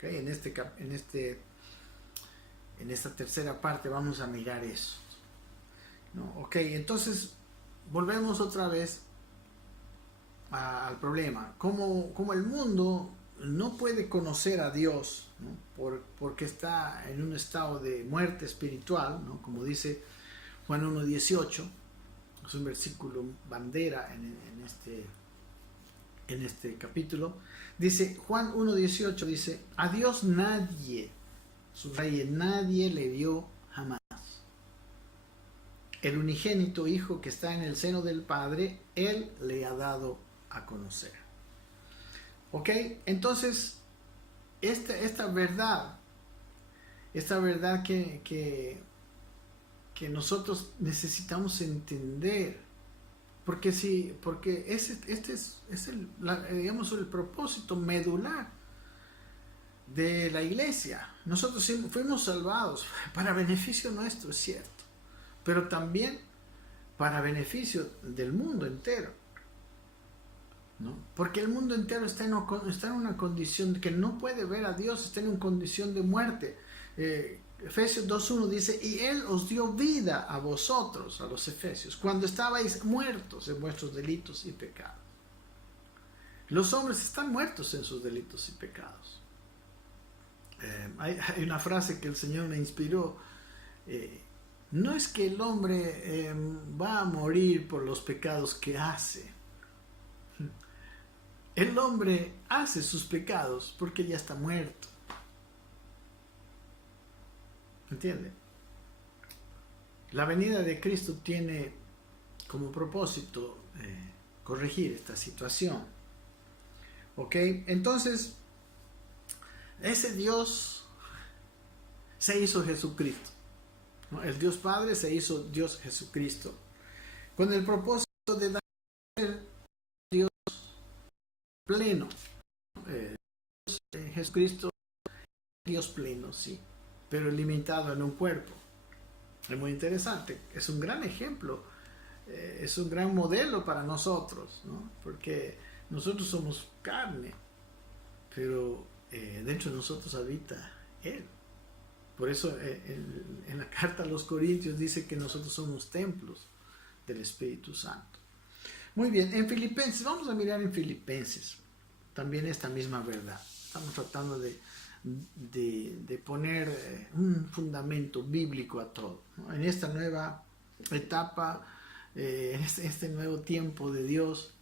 ¿Ok? En esta tercera parte vamos a mirar eso, ¿no? Ok, entonces volvemos otra vez al problema. ¿Cómo el mundo no puede conocer a Dios, ¿no? Porque está en un estado de muerte espiritual, ¿no? Como dice Juan 1:18, es un versículo bandera en este capítulo. Dice Juan 1:18, dice: a Dios nadie, subraye, nadie le vio jamás. El unigénito Hijo que está en el seno del Padre, Él le ha dado a conocer. ¿Ok? Entonces, esta verdad que nosotros necesitamos entender, porque este es digamos, el propósito medular de la iglesia. Nosotros fuimos salvados para beneficio nuestro, es cierto, pero también para beneficio del mundo entero, ¿no? Porque el mundo entero está en una condición que no puede ver a Dios, está en una condición de muerte. Efesios 2:1 dice: y Él os dio vida a vosotros, a los efesios, cuando estabais muertos en vuestros delitos y pecados. Los hombres están muertos en sus delitos y pecados. Hay una frase que el Señor me inspiró. No es que el hombre va a morir por los pecados que hace. El hombre hace sus pecados porque ya está muerto. ¿Entiende? La venida de Cristo tiene como propósito corregir esta situación. ¿Ok? Entonces, ese Dios se hizo Jesucristo, ¿no? El Dios Padre se hizo Dios Jesucristo, con el propósito de dar Dios pleno. Jesucristo, Dios pleno, sí, pero limitado en un cuerpo. Es muy interesante, es un gran ejemplo, es un gran modelo para nosotros, ¿no? Porque nosotros somos carne, pero dentro de nosotros habita Él. Por eso en la carta a los Corintios dice que nosotros somos templos del Espíritu Santo. Muy bien, en Filipenses, vamos a mirar en Filipenses también esta misma verdad. Estamos tratando de poner un fundamento bíblico a todo, ¿no? En esta nueva etapa, en este nuevo tiempo de Dios,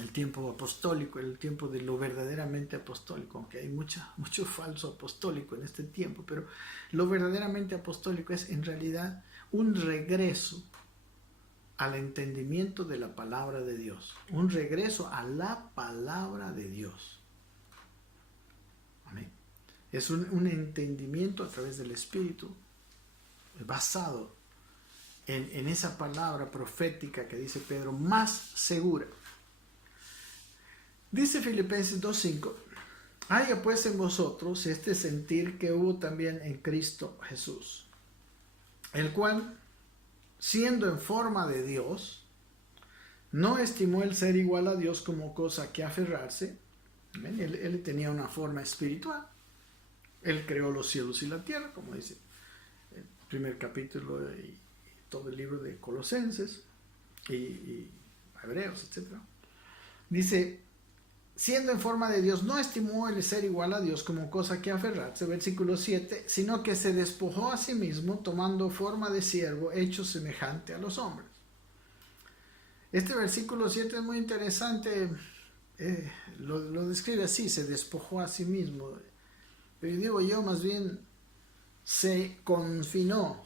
el tiempo apostólico, el tiempo de lo verdaderamente apostólico, aunque hay mucho falso apostólico en este tiempo, pero lo verdaderamente apostólico es en realidad un regreso al entendimiento de la palabra de Dios, un regreso a la palabra de Dios. Amén. Es un entendimiento a través del Espíritu basado en esa palabra profética que dice Pedro, más segura. Dice Filipenses 2:5: haya pues en vosotros este sentir que hubo también en Cristo Jesús, el cual, siendo en forma de Dios, no estimó el ser igual a Dios como cosa que aferrarse. Él tenía una forma espiritual. Él creó los cielos y la tierra, como dice el primer capítulo y todo el libro de Colosenses y Hebreos, etc. Dice, siendo en forma de Dios, no estimó el ser igual a Dios como cosa que aferrarse, versículo 7, sino que se despojó a sí mismo, tomando forma de siervo, hecho semejante a los hombres. Este versículo 7 es muy interesante, lo describe así, se despojó a sí mismo. Pero digo yo, más bien, se confinó,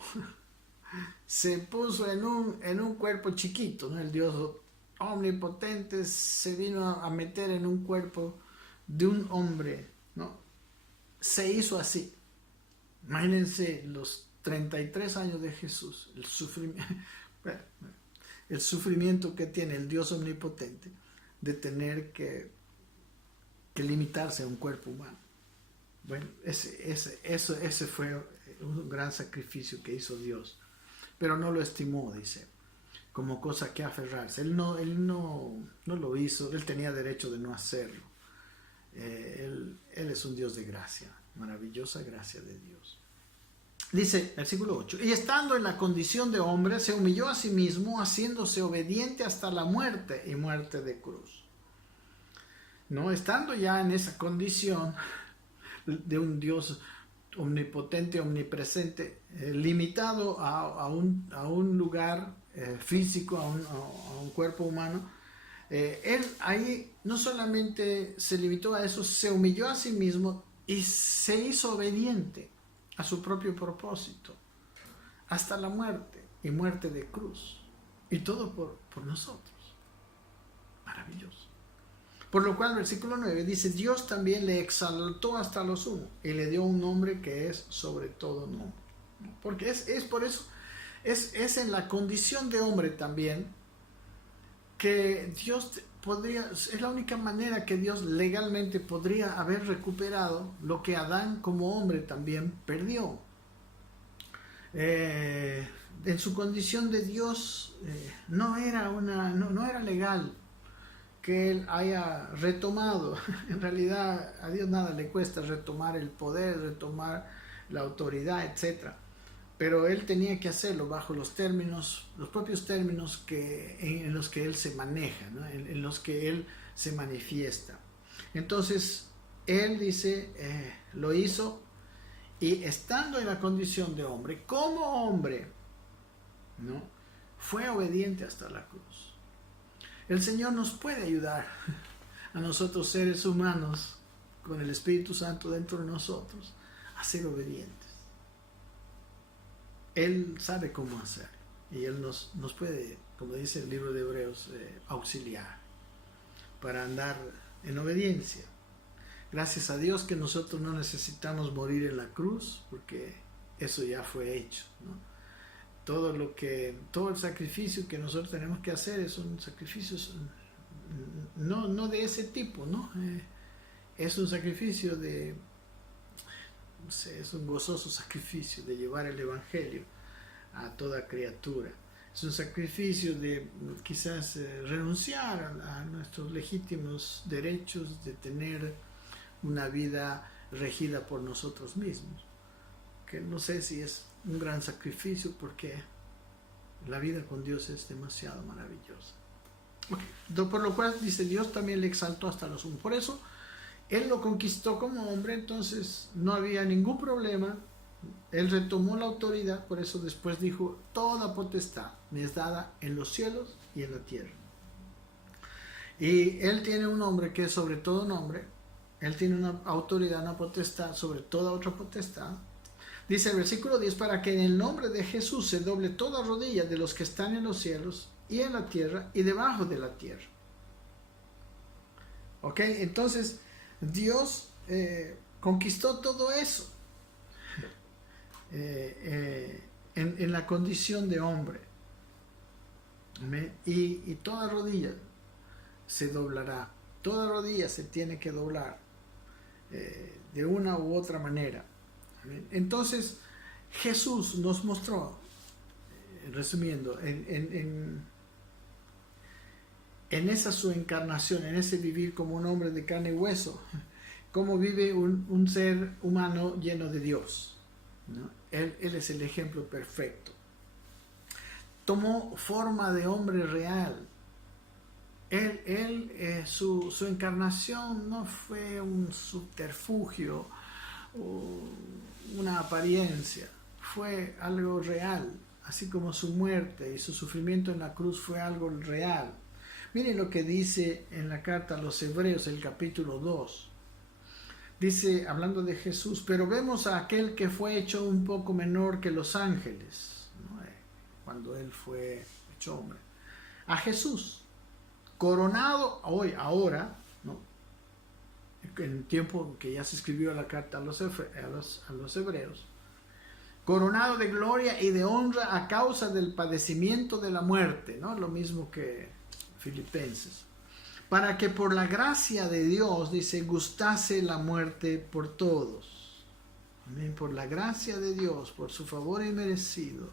se puso en un cuerpo chiquito, ¿no? El Dios omnipotente se vino a meter en un cuerpo de un hombre, ¿no? Se hizo así. Imagínense los 33 años de Jesús, el sufrimiento que tiene el Dios omnipotente de tener que limitarse a un cuerpo humano. Bueno, ese fue un gran sacrificio que hizo Dios, pero no lo estimó, dice, como cosa que aferrarse. Él no lo hizo, él tenía derecho de no hacerlo. Él es un Dios de gracia, maravillosa gracia de Dios. Dice, versículo 8, y estando en la condición de hombre, se humilló a sí mismo, haciéndose obediente hasta la muerte y muerte de cruz. No, estando ya en esa condición de un Dios omnipotente, omnipresente, limitado a un lugar físico, a un cuerpo humano, él ahí no solamente se limitó a eso, se humilló a sí mismo y se hizo obediente a su propio propósito, hasta la muerte y muerte de cruz. Y todo por nosotros. Maravilloso. Por lo cual, versículo 9 dice, Dios también le exaltó hasta lo sumo y le dio un nombre que es sobre todo nombre. Porque es por eso, es en la condición de hombre también que Dios podría, es la única manera que Dios legalmente podría haber recuperado lo que Adán como hombre también perdió. En su condición de Dios no era legal que él haya retomado. En realidad a Dios nada le cuesta retomar el poder, retomar la autoridad, etc. Pero él tenía que hacerlo bajo los propios términos en los que él se maneja, ¿no? En los que él se manifiesta. Entonces, él dice, lo hizo, y estando en la condición de hombre, como hombre, ¿no?, fue obediente hasta la cruz. El Señor nos puede ayudar a nosotros, seres humanos, con el Espíritu Santo dentro de nosotros, a ser obedientes. Él sabe cómo hacer y Él nos puede, como dice el libro de Hebreos, auxiliar para andar en obediencia. Gracias a Dios que nosotros no necesitamos morir en la cruz, porque eso ya fue hecho, ¿no? Todo el sacrificio que nosotros tenemos que hacer es un sacrificio no de ese tipo, ¿no? Es un sacrificio es un gozoso sacrificio de llevar el Evangelio a toda criatura. Es un sacrificio de quizás renunciar a nuestros legítimos derechos de tener una vida regida por nosotros mismos, que no sé si es un gran sacrificio, porque la vida con Dios es demasiado maravillosa. Okay. Por lo cual dice, Dios también le exaltó hasta lo sumo. Por eso Él lo conquistó como hombre, entonces no había ningún problema. Él retomó la autoridad, por eso después dijo, toda potestad me es dada en los cielos y en la tierra. Y Él tiene un nombre que es sobre todo nombre. Él tiene una autoridad, una potestad sobre toda otra potestad. Dice el versículo 10, para que en el nombre de Jesús se doble toda rodilla de los que están en los cielos y en la tierra y debajo de la tierra. Ok, entonces Dios conquistó todo eso en la condición de hombre. Y toda rodilla se doblará, toda rodilla se tiene que doblar de una u otra manera. Entonces Jesús nos mostró, resumiendo, en esa su encarnación, en ese vivir como un hombre de carne y hueso, cómo vive un ser humano lleno de Dios, ¿no? Él es el ejemplo perfecto. Tomó forma de hombre real. Su encarnación no fue un subterfugio, una apariencia, fue algo real, así como su muerte y su sufrimiento en la cruz fue algo real. Miren lo que dice en la carta a los Hebreos, el capítulo 2. Dice, hablando de Jesús, pero vemos a aquel que fue hecho un poco menor que los ángeles, ¿no? Cuando él fue hecho hombre, a Jesús, coronado ahora, ¿no?, en el tiempo que ya se escribió la carta a los Hebreos, coronado de gloria y de honra a causa del padecimiento de la muerte, ¿no? Lo mismo que Filipenses, para que por la gracia de Dios, dice, gustase la muerte por todos. Amén. Por la gracia de Dios, por su favor inmerecido,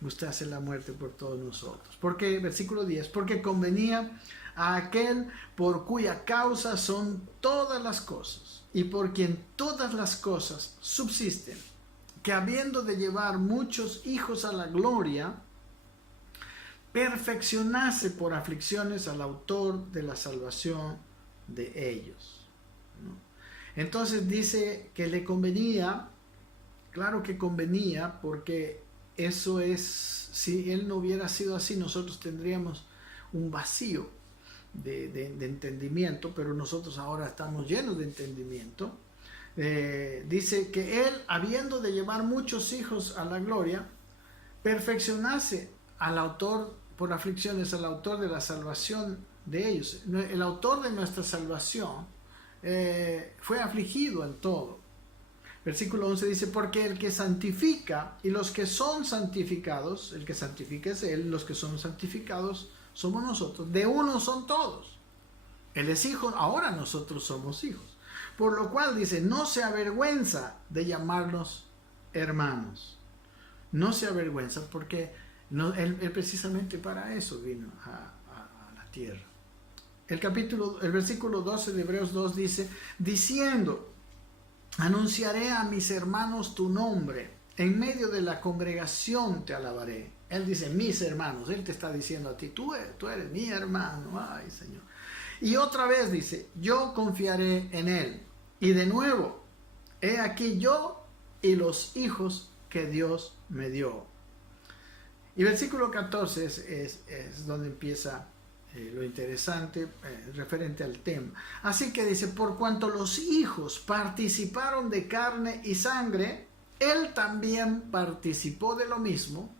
gustase la muerte por todos nosotros. Porque, versículo 10, porque convenía a aquel por cuya causa son todas las cosas, y por quien todas las cosas subsisten, que habiendo de llevar muchos hijos a la gloria, perfeccionase por aflicciones al autor de la salvación de ellos. ¿No? Entonces dice que le convenía, claro que convenía, porque eso es, si él no hubiera sido así, nosotros tendríamos un vacío de entendimiento, pero nosotros ahora estamos llenos de entendimiento. Dice que él, habiendo de llevar muchos hijos a la gloria, perfeccionase al autor por aflicciones, al autor de la salvación de ellos. El autor de nuestra salvación fue afligido en todo. Versículo 11 dice, porque el que santifica y los que son santificados, el que santifica es él, los que son santificados somos nosotros, de uno son todos. Él es hijo, ahora nosotros somos hijos. Por lo cual dice, no se avergüenza de llamarnos hermanos. No se avergüenza porque él precisamente para eso vino a la tierra. El versículo 12 de Hebreos 2 dice, diciendo, anunciaré a mis hermanos tu nombre, en medio de la congregación te alabaré. Él dice, mis hermanos, él te está diciendo a ti, tú eres mi hermano, ay Señor. Y otra vez dice, yo confiaré en él. Y de nuevo, he aquí yo y los hijos que Dios me dio. Y versículo 14 es donde empieza lo interesante referente al tema. Así que dice, por cuanto los hijos participaron de carne y sangre, él también participó de lo mismo,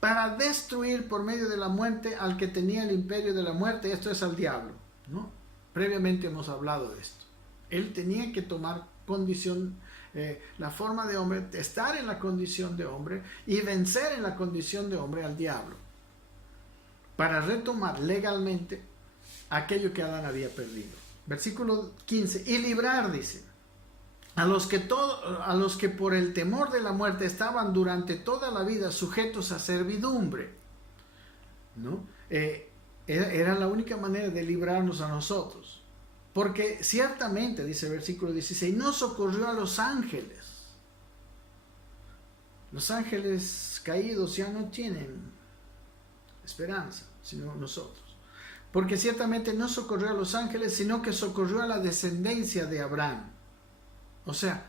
para destruir por medio de la muerte al que tenía el imperio de la muerte, esto es al diablo, ¿no? Previamente hemos hablado de esto. Él tenía que tomar condición, la forma de hombre, estar en la condición de hombre y vencer en la condición de hombre al diablo, para retomar legalmente aquello que Adán había perdido. Versículo 15, y librar, dice, a los que por el temor de la muerte estaban durante toda la vida sujetos a servidumbre, ¿no? Era la única manera de librarnos a nosotros. Porque ciertamente, dice el versículo 16, no socorrió a los ángeles. Los ángeles caídos ya no tienen esperanza, sino nosotros. Porque ciertamente no socorrió a los ángeles, sino que socorrió a la descendencia de Abraham. O sea,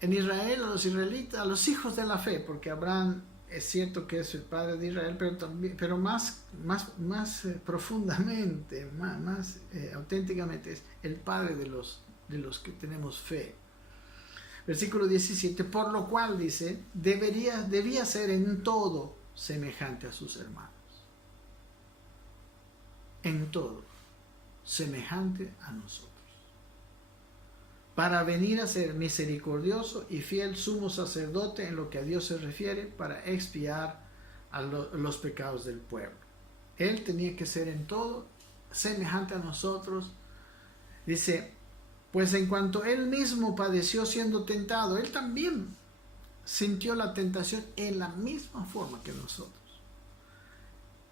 en Israel, a los israelitas, a los hijos de la fe, porque Abraham es cierto que es el padre de Israel, pero más profundamente, más auténticamente es el padre de los que tenemos fe. Versículo 17, por lo cual dice, debía ser en todo semejante a sus hermanos. En todo, semejante a nosotros. Para venir a ser misericordioso y fiel sumo sacerdote en lo que a Dios se refiere, para expiar los pecados del pueblo. Él tenía que ser en todo semejante a nosotros. Dice, pues en cuanto él mismo padeció siendo tentado, él también sintió la tentación en la misma forma que nosotros.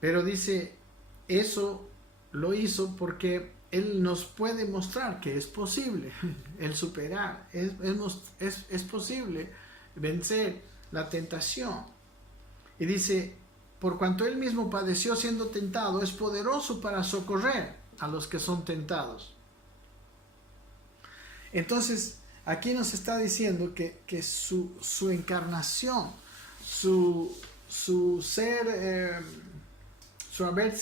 Pero dice, eso lo hizo porque él nos puede mostrar que es posible el superar, es posible vencer la tentación. Y dice, por cuanto él mismo padeció siendo tentado, es poderoso para socorrer a los que son tentados. Entonces, aquí nos está diciendo que su encarnación, su ser, su haber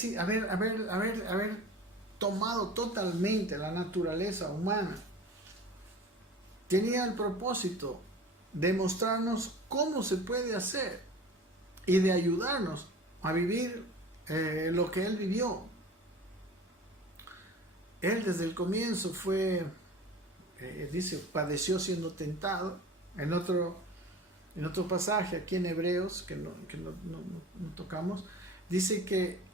tomado totalmente la naturaleza humana, tenía el propósito de mostrarnos cómo se puede hacer y de ayudarnos a vivir lo que él vivió. Él desde el comienzo dice, padeció siendo tentado. En otro pasaje aquí en Hebreos, que no tocamos, dice que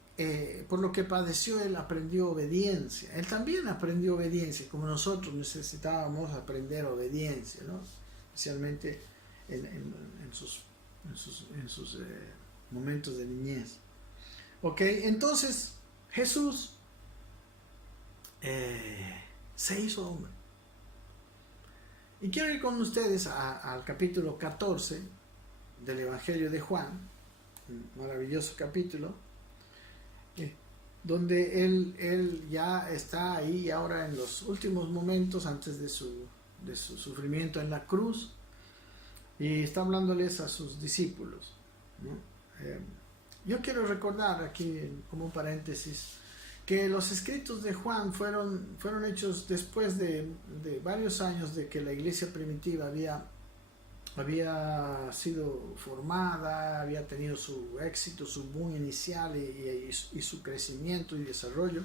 por lo que padeció él aprendió obediencia. Él también aprendió obediencia, como nosotros necesitábamos aprender obediencia, ¿no? Especialmente en en sus momentos de niñez. Ok, entonces Jesús se hizo hombre. Y quiero ir con ustedes al capítulo 14 del Evangelio de Juan, un maravilloso capítulo, donde él ya está ahí ahora en los últimos momentos antes de su sufrimiento en la cruz, y está hablándoles a sus discípulos, ¿no? Yo quiero recordar aquí, como un paréntesis, que los escritos de Juan fueron hechos después de varios años de que la iglesia primitiva había sido formada, había tenido su éxito, su boom inicial y su crecimiento y desarrollo,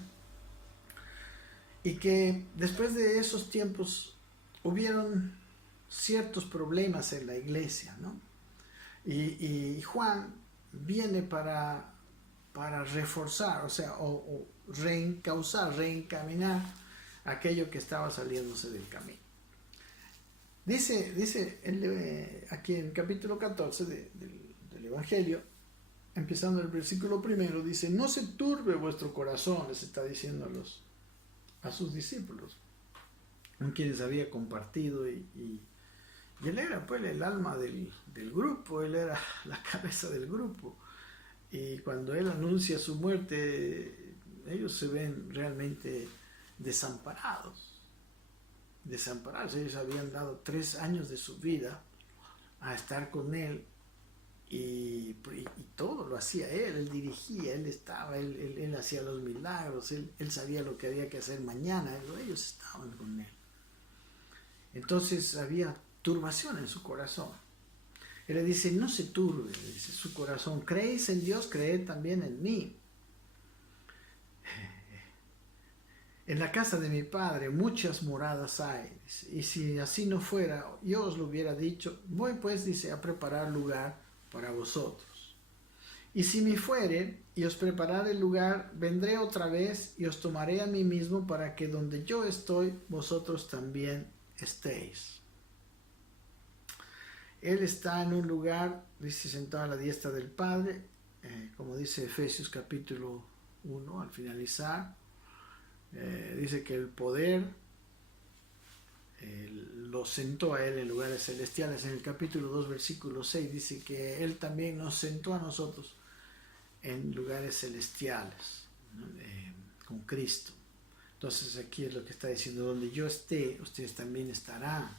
y que después de esos tiempos hubieron ciertos problemas en la iglesia, ¿no? Y Juan viene para reforzar, o sea, o reencauzar, reencaminar aquello que estaba saliéndose del camino. Dice aquí en el capítulo 14 del Evangelio, empezando el versículo 1, dice: no se turbe vuestro corazón, les está diciendo a sus discípulos, con quienes había compartido, y él era pues el alma del grupo, él era la cabeza del grupo, y cuando él anuncia su muerte, ellos se ven realmente desamparados. Ellos habían dado 3 años de su vida a estar con él, y todo lo hacía él dirigía, él estaba, él hacía los milagros, él sabía lo que había que hacer mañana, ellos estaban con él. Entonces había turbación en su corazón. Él le dice: no se turbe, dice su corazón, creéis en Dios, creed también en mí. En la casa de mi padre muchas moradas hay, y si así no fuera, yo os lo hubiera dicho. Voy pues, dice, a preparar lugar para vosotros. Y si me fuere y os preparare el lugar, vendré otra vez y os tomaré a mí mismo, para que donde yo estoy, vosotros también estéis. Él está en un lugar, dice, sentado a la diestra del Padre, como dice Efesios capítulo 1 al finalizar. Dice que el poder lo sentó a él en lugares celestiales. En el capítulo 2 versículo 6 dice que él también nos sentó a nosotros en lugares celestiales, ¿no? Con Cristo. Entonces aquí es lo que está diciendo: donde yo esté, ustedes también estarán.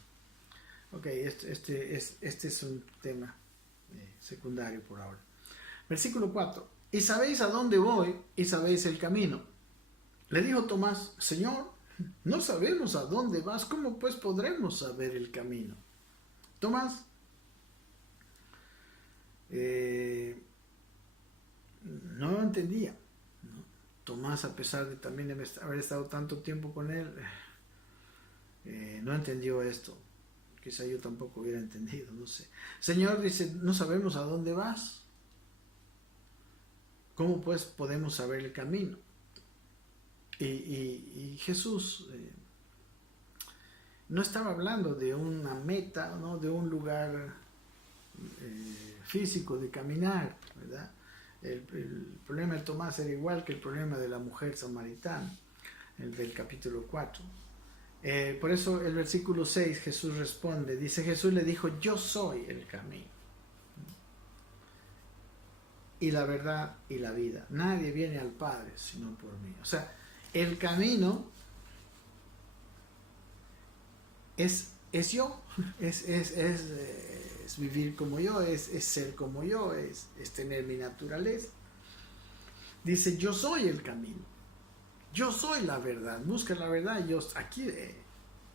Ok, este es un tema secundario por ahora. Versículo 4: y sabéis a dónde voy y sabéis el camino. Le dijo Tomás: Señor, no sabemos a dónde vas, ¿cómo pues podremos saber el camino? Tomás no lo entendía, ¿no? Tomás, a pesar de también haber estado tanto tiempo con él, no entendió esto. Quizá yo tampoco hubiera entendido, no sé. Señor, dice, no sabemos a dónde vas. ¿Cómo pues podemos saber el camino? Y Jesús no estaba hablando de una meta, ¿no? De un lugar físico de caminar, ¿verdad? El problema de Tomás era igual que el problema de la mujer samaritana, el del capítulo 4. Por eso el versículo 6 Jesús responde, dice: Jesús le dijo: yo soy el camino y la verdad y la vida. Nadie viene al Padre sino por mí. O sea, el camino es yo, es vivir como yo, es ser como yo, es tener mi naturaleza. Dice: yo soy el camino, yo soy la verdad. Busca la verdad. Yo aquí,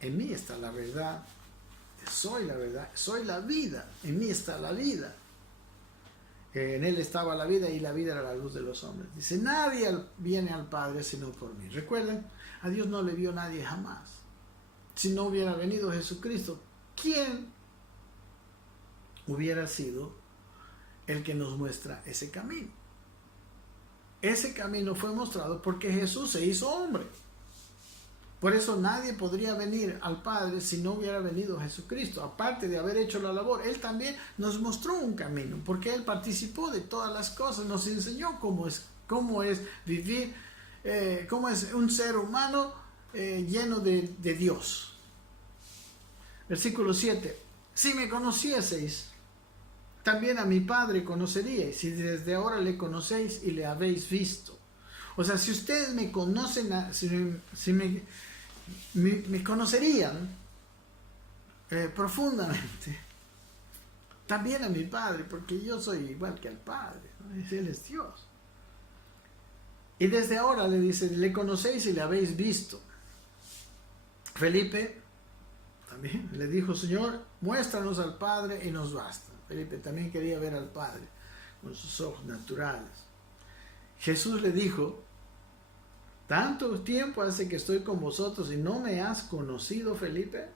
en mí está la verdad. Soy la verdad, soy la vida. En mí está la vida. En él estaba la vida y la vida era la luz de los hombres. Dice: nadie viene al Padre sino por mí. Recuerden, a Dios no le vio nadie jamás. Si no hubiera venido Jesucristo, ¿quién hubiera sido el que nos muestra ese camino? Ese camino fue mostrado porque Jesús se hizo hombre. Por eso nadie podría venir al Padre si no hubiera venido Jesucristo. Aparte de haber hecho la labor, Él también nos mostró un camino, porque Él participó de todas las cosas, nos enseñó cómo es vivir, cómo es un ser humano lleno de Dios. Versículo 7. Si me conocieseis, también a mi Padre conoceríais, y desde ahora le conocéis y le habéis visto. O sea, si ustedes me conocen, si me conocerían profundamente, también a mi Padre, porque yo soy igual que al Padre, ¿no? Él es Dios. Y desde ahora le dice, le conocéis y le habéis visto. Felipe también le dijo, Señor, muéstranos al Padre y nos basta. Felipe también quería ver al Padre con sus ojos naturales. Jesús le dijo, ¿tanto tiempo hace que estoy con vosotros y no me has conocido, Felipe?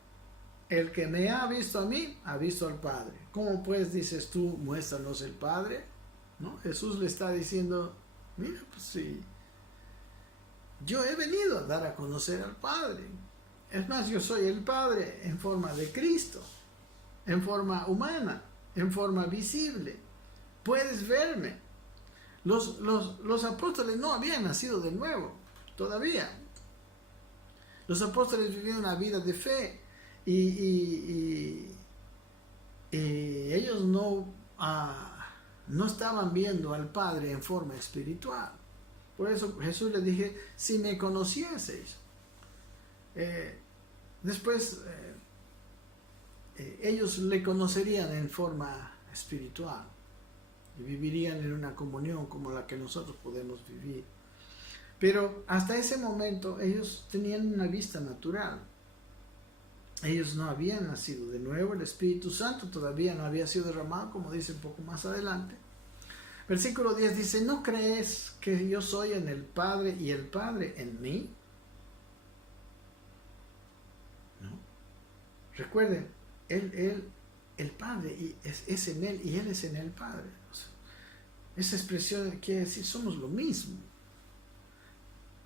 El que me ha visto a mí, ha visto al Padre. ¿Cómo pues dices tú, muéstranos el Padre? ¿No? Jesús le está diciendo, mira, pues sí, yo he venido a dar a conocer al Padre. Es más, yo soy el Padre en forma de Cristo, en forma humana, en forma visible. Puedes verme. Los apóstoles no habían nacido de nuevo, todavía. Los apóstoles vivían una vida de fe y ellos no estaban viendo al Padre en forma espiritual. Por eso Jesús les dije, si me conocieseis. Después ellos le conocerían en forma espiritual y vivirían en una comunión como la que nosotros podemos vivir. Pero hasta ese momento ellos tenían una vista natural. Ellos no habían nacido de nuevo, el Espíritu Santo todavía no había sido derramado, como dice un poco más adelante. Versículo 10 dice, ¿no crees que yo soy en el Padre y el Padre en mí? ¿No? Recuerden, el Padre es en Él y Él es en el Padre. O sea, esa expresión quiere decir, somos lo mismo.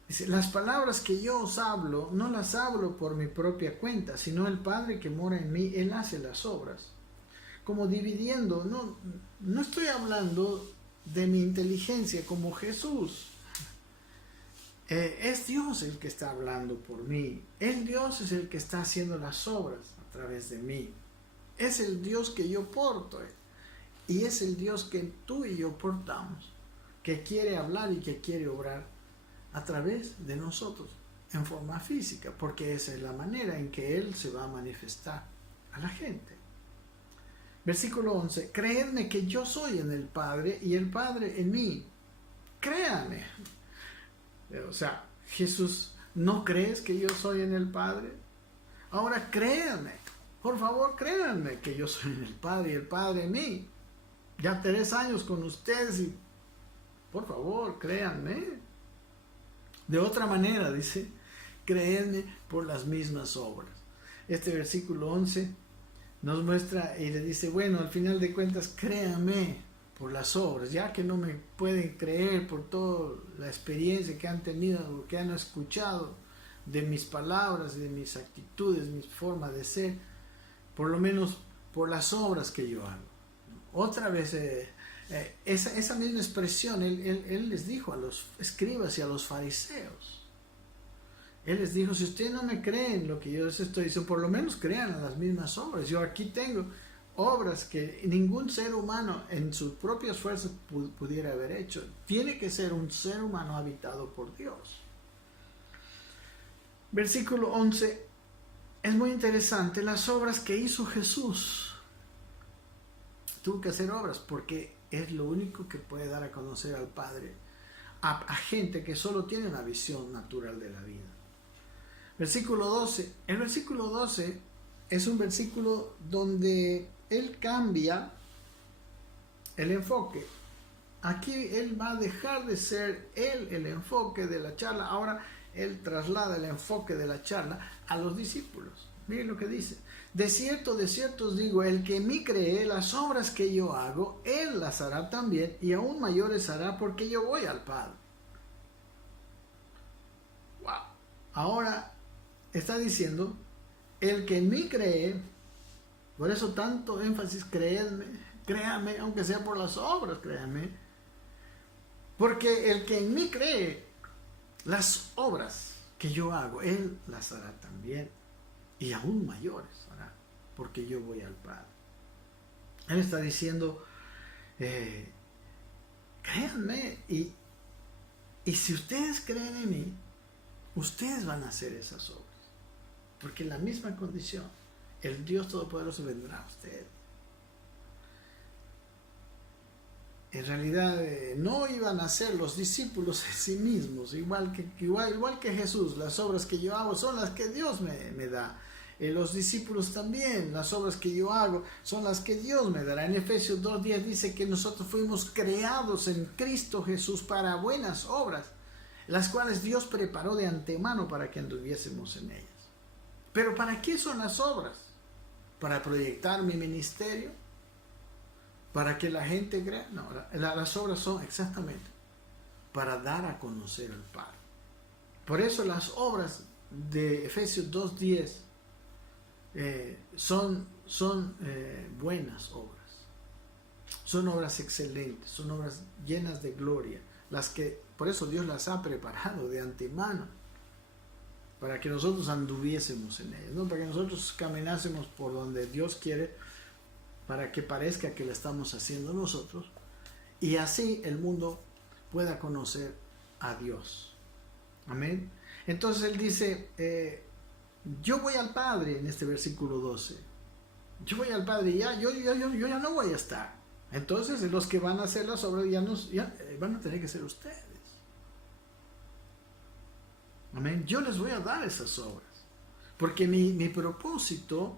Dice, las palabras que yo os hablo, no las hablo por mi propia cuenta, sino el Padre que mora en mí, Él hace las obras. Como dividiendo, no estoy hablando de mi inteligencia como Jesús. Es Dios el que está hablando por mí. Dios es el que está haciendo las obras a través de mí. Es el Dios que yo porto. Y es el Dios que tú y yo portamos, que quiere hablar y que quiere obrar a través de nosotros en forma física, porque esa es la manera en que Él se va a manifestar a la gente. Versículo 11, creedme que yo soy en el Padre y el Padre en mí. Créanme. O sea, Jesús, ¿no crees que yo soy en el Padre? Ahora créanme, por favor créanme que yo soy en el Padre y el Padre en mí. Ya 3 años con ustedes y por favor créanme. De otra manera, dice, creedme por las mismas obras. Este versículo 11 nos muestra y le dice, bueno, al final de cuentas, créanme por las obras, ya que no me pueden creer por toda la experiencia que han tenido, que han escuchado de mis palabras, de mis actitudes, mi forma de ser, por lo menos por las obras que yo hago. Otra vez, esa misma expresión, él les dijo a los escribas y a los fariseos. Él les dijo, si ustedes no me creen lo que yo les estoy diciendo, por lo menos crean en las mismas obras. Yo aquí tengo obras que ningún ser humano en sus propias fuerzas pudiera haber hecho. Tiene que ser un ser humano habitado por Dios. Versículo 11, es muy interesante, las obras que hizo Jesús. Tuvo que hacer obras porque es lo único que puede dar a conocer al Padre a gente que solo tiene una visión natural de la vida. Versículo 12. El versículo 12 es un versículo donde él cambia el enfoque. Aquí él va a dejar de ser él el enfoque de la charla. Ahora él traslada el enfoque de la charla a los discípulos. Miren lo que dice. De cierto os digo, el que en mí cree, las obras que yo hago, él las hará también, y aún mayores hará, porque yo voy al Padre. Wow. Ahora está diciendo, el que en mí cree, por eso tanto énfasis, créame, aunque sea por las obras, créame, porque el que en mí cree, las obras que yo hago, él las hará también, y aún mayores hará, porque yo voy al Padre. Él está diciendo, créanme, y si ustedes creen en mí, ustedes van a hacer esas obras, porque en la misma condición, el Dios Todopoderoso vendrá a ustedes. En realidad no iban a hacer los discípulos en sí mismos, igual que Jesús. Las obras que yo hago son las que Dios me da. Los discípulos también, las obras que yo hago son las que Dios me dará. En Efesios 2:10 dice que nosotros fuimos creados en Cristo Jesús para buenas obras, las cuales Dios preparó de antemano para que anduviésemos en ellas. Pero ¿para qué son las obras? ¿Para proyectar mi ministerio? ¿Para que la gente crea? No, las obras son exactamente para dar a conocer al Padre. Por eso las obras de Efesios 2:10 son buenas obras. Son obras excelentes, son obras llenas de gloria. Por eso Dios las ha preparado de antemano, para que nosotros anduviésemos en ellas, ¿no? Para que nosotros caminásemos por donde Dios quiere, para que parezca que la estamos haciendo nosotros, y así el mundo pueda conocer a Dios. Amén. Entonces él dice, yo voy al Padre, en este versículo 12. Yo voy al Padre y yo ya no voy a estar. Entonces los que van a hacer las obras ya van a tener que ser ustedes. Amén. Yo les voy a dar esas obras. Porque mi propósito,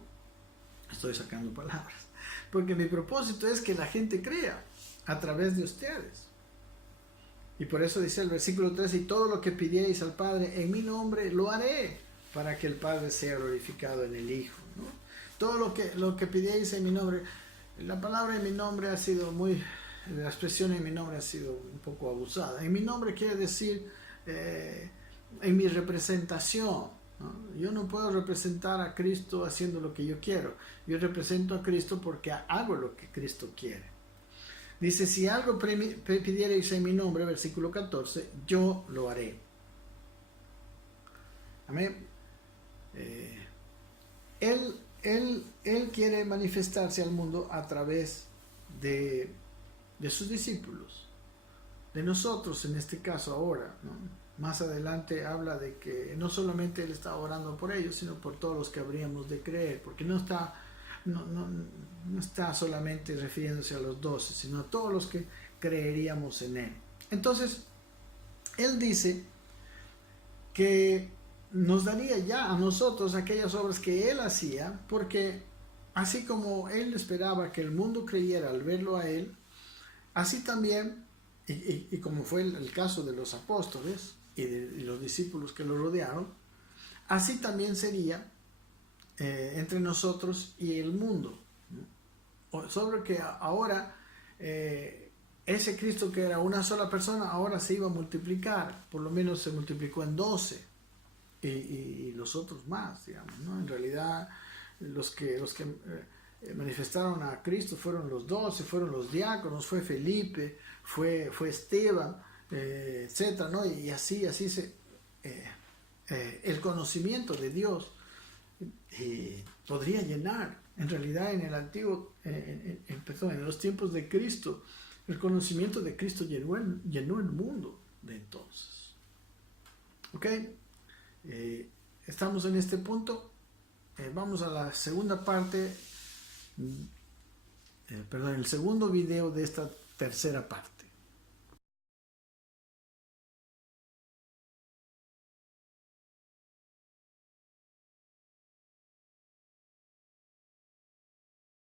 estoy sacando palabras, porque mi propósito es que la gente crea a través de ustedes. Y por eso dice el versículo 13, y todo lo que pidierais al Padre en mi nombre, lo haré, para que el Padre sea glorificado en el Hijo, ¿no? Todo lo que pidierais en mi nombre, la palabra en mi nombre ha sido la expresión en mi nombre ha sido un poco abusada. En mi nombre quiere decir, en mi representación, ¿no? Yo no puedo representar a Cristo haciendo lo que yo quiero. Yo represento a Cristo porque hago lo que Cristo quiere. Dice, si algo pidierais en mi nombre, versículo 14, yo lo haré. Amén. Él quiere manifestarse al mundo a través de sus discípulos, de nosotros en este caso ahora, ¿no? Más adelante habla de que no solamente Él está orando por ellos, sino por todos los que habríamos de creer, porque no está solamente refiriéndose a los 12, sino a todos los que creeríamos en Él. Entonces, Él dice que nos daría ya a nosotros aquellas obras que Él hacía, porque así como Él esperaba que el mundo creyera al verlo a Él, así también, y como fue el caso de los apóstoles y de los discípulos que lo rodearon, así también sería entre nosotros y el mundo, ¿no? Sobre que ahora ese Cristo que era una sola persona, ahora se iba a multiplicar, por lo menos se multiplicó en 12 y los otros más, digamos, ¿no? En realidad los que manifestaron a Cristo fueron los 12, fueron los diáconos, fue Felipe, fue Esteban, etcétera, ¿no? Y así el conocimiento de Dios podría llenar. En realidad en los tiempos de Cristo, el conocimiento de Cristo llenó el mundo de entonces. ¿Ok? Estamos en este punto. Vamos a la segunda parte, el segundo video de esta tercera parte.